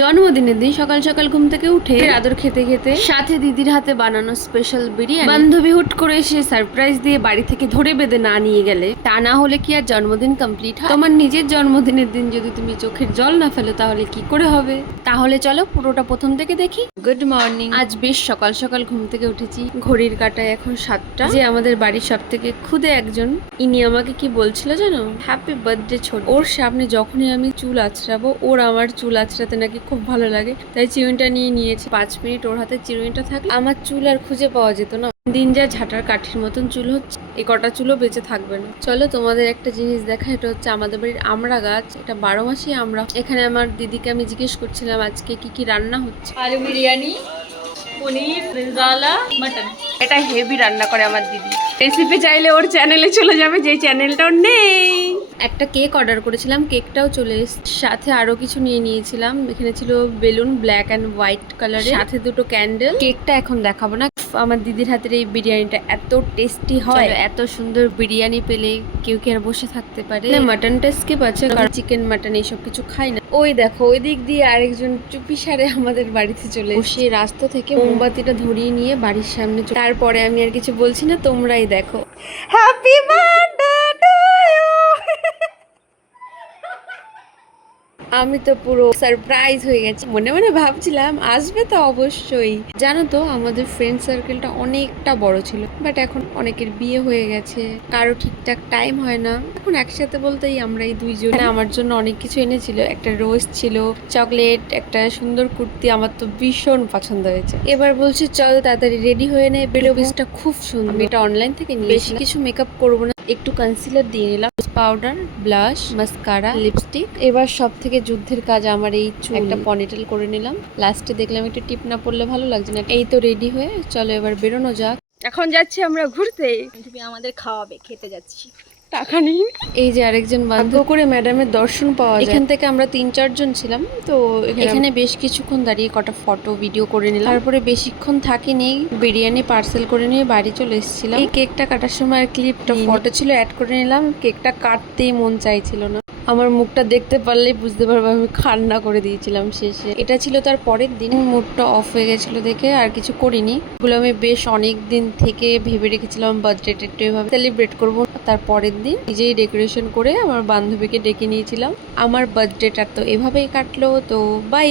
জন্মদিনের দিন সকাল সকাল ঘুম থেকে উঠে আদর খেতে খেতে সাথে দিদির হাতে বানানো স্পেশাল বিরিয়ানি বান্ধবী হুট করে এসে সারপ্রাইজ দিয়ে বাড়ি থেকে ধরে বেঁধে না নিয়ে গেলে তা না হলে কি আর জন্মদিন কমপ্লিট হয়? তোমার নিজের জন্মদিনের দিন যদি তুমি চোখের জল না ফেলো তাহলে কি করে হবে? তাহলে চলো পুরোটা প্রথম থেকে দেখি। Good morning. আজ বেশ সকাল সকাল ঘুম থেকে উঠেছি, ঘড়ির কাঁটায় এখন 7টা। যে আমাদের বাড়ির সব থেকে খুদে একজন, ইনি আমাকে কি বলছিল জানো? হ্যাপি বার্থডে ছোট। ওর সামনে যখনই আমি চুল আঁচড়াবো, ওর আমার চুল আঁচড়াতে নাকি খুব ভালো লাগে, তাই চিরুনিটা নিয়ে নিয়েছি। 5 মিনিট ওর হাতে চিরুনিটা থাকলে আমার চুল আর খুঁজে পাওয়া যেত না। দিন যা ঝাঁটার কাঠির মতন চুল হচ্ছে, এই কটা চুলও বেঁচে থাকবে না। চলো তোমাদের একটা জিনিস দেখা। এটা হচ্ছে আমাদের বাড়ির আমড়া গাছ, এটা 12 মাসই আমরা। এখানে আমার দিদিকে আমি জিজ্ঞেস করছিলাম আজকে কি কি রান্না হচ্ছে। आलू बिरयानी, पनीर, रिजाला, मटन। এটা হেভি রান্না করে আমার দিদি। রেসিপি চাইলে ওর চ্যানেলে চলে যাবে, যে চ্যানেলটাও নেই। একটা কেক অর্ডার করেছিলাম, কেকটাও চলে এসেছে। সাথে আরো কিছু নিয়ে নিয়েছিলাম। এখানে ছিল বেলুন, ব্ল্যাক অ্যান্ড হোয়াইট কালারের, সাথে দুটো ক্যান্ডেল। কেকটা এখন দেখাবো না। আমার দিদির হাতের এই বিরিয়ানিটা এত টেস্টি হয়। এত সুন্দর বিরিয়ানি পেলে কেউ কি আর বসে থাকতে পারে? মাটনটা স্কিপ আছে, কারণ চিকেন মাটন এইসব কিছু খাই না। ওই দেখো, ওই দিক দিয়ে আরেকজন চুপি সারে আমাদের বাড়িতে চলে এসে রাস্তা থেকে মোমবাতিটা ধরিয়ে নিয়ে বাড়ির সামনে তারপরে আমি আর কিছু বলছি না, তোমরাই দেখো। Happy birthday to you. আমি তো পুরো সারপ্রাইজ হয়ে গেছি, মনে মনে ভাবছিলাম আসবে তো অবশ্যই। জানো তো আমাদের ফ্রেন্ড সার্কেলটা অনেকটা বড় ছিল, বাট এখন অনেকের বিয়ে হয়ে গেছে, কারো ঠিকঠাক টাইম হয় না। এখন একসাথে বলতেই আমরা এই দুইজন। আমার জন্য অনেক কিছু এনেছিল, একটা রোজ ছিল, চকলেট, একটা সুন্দর কুর্তি, আমার তো ভীষণ পছন্দ হয়েছে। এবার বলছি চল তাড়াতাড়ি রেডি হয়ে নেয়, বেরোবিসটা খুব সুন্দর। আমি এটা অনলাইন থেকে নিয়ে, বেশি কিছু মেকআপ করবো না, একটু কনসিলার দিয়ে নিলাম, পাউডার, ব্লাশ, মাস্কারা, লিপস্টিক। এবার সব থেকে যুদ্ধের কাজ আমার এই চুল, একটা পনিটেল করে নিলাম। লাস্টে দেখলাম একটু টিপ না পড়লে ভালো লাগছে না। এই তো রেডি হয়ে চলো এবার বেরোনো যাক। এখন যাচ্ছি আমরা ঘুরতে। তুমি আমাদের খাওয়াবে, খেতে যাচ্ছি। টাকা নেই। এই যে আরেকজন বাধ্য করে ম্যাডামের দর্শন পাওয়া যায়। এখান থেকে আমরা 3-4 জন ছিলাম, তো এখানে বেশ কিছুক্ষণ দাঁড়িয়ে কটা ফটো ভিডিও করে নিলাম। তারপরে বেশিক্ষণ থাকিনি, বিরিয়ানি পার্সেল করে নিয়ে বাড়ি চলে এসেছিলাম। এই কেকটা কাটার সময় ক্লিপটা ফটো ছিল, অ্যাড করে নিলাম। কেকটা কাটতেই মন চাইছিল না। আমার মুখটা দেখতে পারলেই বুঝতে পারবে আমি কান্না করে দিয়েছিলাম শেষে। এটা ছিল তার পরের দিন, মুডটা অফ হয়ে গেছিল দেখে আর কিছু করিনি। এগুলো আমি বেশ অনেক দিন থেকে ভেবে রেখেছিলাম বার্থডেটা একটু এভাবে সেলিব্রেট করবো। তার পরের দিন নিজেই ডেকোরেশন করে আমার বান্ধবীকে ডেকে নিয়েছিলাম। আমার বার্থডেটা তো এভাবেই কাটলো। তো বাই।